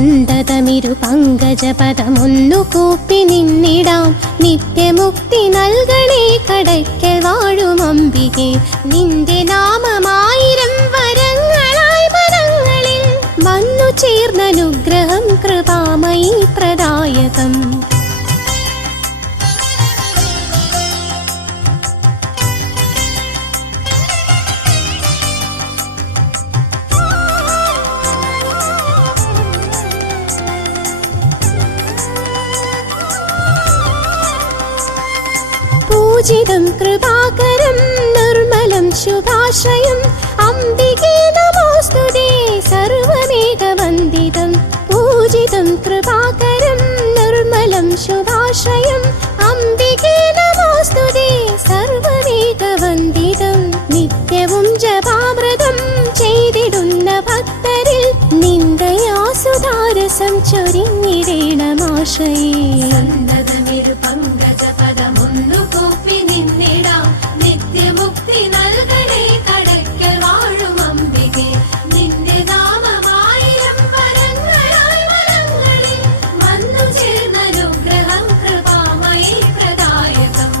സന്തതമിരു പങ്കജപദമൊന്നു കൂപ്പി നിന്നിടാം. നിത്യമുക്തി നൽകണേ കടയ്ക്കൽ വാഴും അംബികേ. നിന്റെ നാമമായിരം വരങ്ങളായി മനങ്ങളിൽ വന്നു ചേർന്നനുഗ്രഹം കൃപാമയി പ്രദായകം. പൂജിതം കൃപാകരം നിർമ്മലം ശുഭാശ്രയം അംബികേ നമോസ്തുതേ സർവമേകവന്ദിതം. പൂജിതം കൃപാകരം നിർമ്മലം ശുഭാശ്രയം അംബികേ നമോസ്തുതേ സർവമേകവന്ദിതം. നിത്യവും ജപാമൃതം ചെയ്തിടുന്ന ഭക്തരിൽ നിന്ദയാസുധാരസം ചൊരിഞ്ഞിടേണമാശ്രയേ. സന്തതമിരു പങ്കജപദമൊന്നു കൂപ്പി നിന്നിടാം. നിത്യമുക്തി നൽകണേ കടയ്ക്കൽ വാഴും അംബികേ. നിന്റെ നാമമായിരം വരങ്ങളായി വരങ്ങളിൽ വന്നു ചേർന്നനുഗ്രഹം കൃപാമയി പ്രദായകം.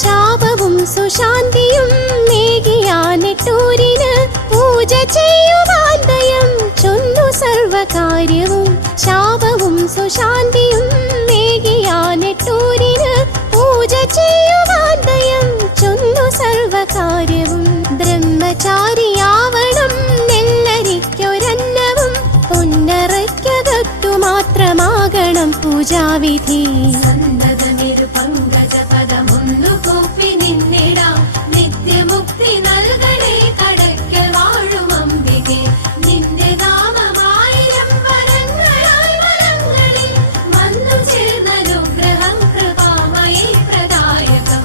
ശാപവും സുശാന്തിയും മേഘിയാനെട്ടൂരിന് പൂജ ചെയ്യുവാൻ ദയം ചൊന്നു സർവകാര്യവും. ശാപവും സുശാന്തിയും മേഘിയാനെട്ടൂരിന് പൂജ ചെയ്യുവാൻ ദയം ചൊന്നു സർവകാര്യവും. ബ്രഹ്മചാരിയാവണം നെല്ലരിക്കൊരന്നവും പൊന്നറയ്ക്കകത്തു മാത്രമാകണം പൂജാവിധി. സന്തതമിരു പങ്കജപദമൊന്നു കൂപ്പി നിന്നിടാം. നിത്യമുക്തി നൽകണേ കടയ്ക്കൽ വാഴും അംബികേ. നിന്റെ നാമമായിരം വരങ്ങളായി വരങ്ങളിൽ വന്നു ചേർന്നനുഗ്രഹം കൃപാമയി പ്രദായകം.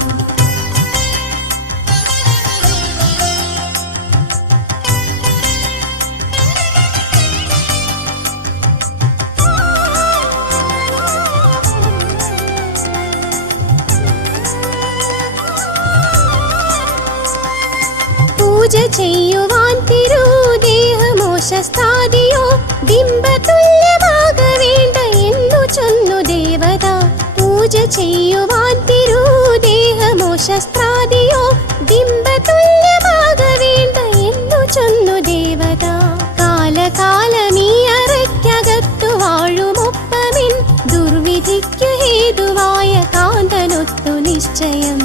പൂജ ചെയ്യുവാൻ തിരുദേഹമോ ശസ്ത്രാദിയോ ബിംബതുല്യമാക വേണ്ട എന്നു ചൊന്നു ദേവത. പൂജ ചെയ്യുവാൻ തിരുദേഹമോ ശസ്ത്രാദിയോ ബിംബതുല്യമാക വേണ്ട എന്നു ചൊന്നു ദേവത. കാലകാലമീ അറയ്ക്കകത്തു വാഴുമൊപ്പമിൻ ദുർവിധിക്കു ഹേതുവായ കാന്തനൊത്തു നിശ്ചയം.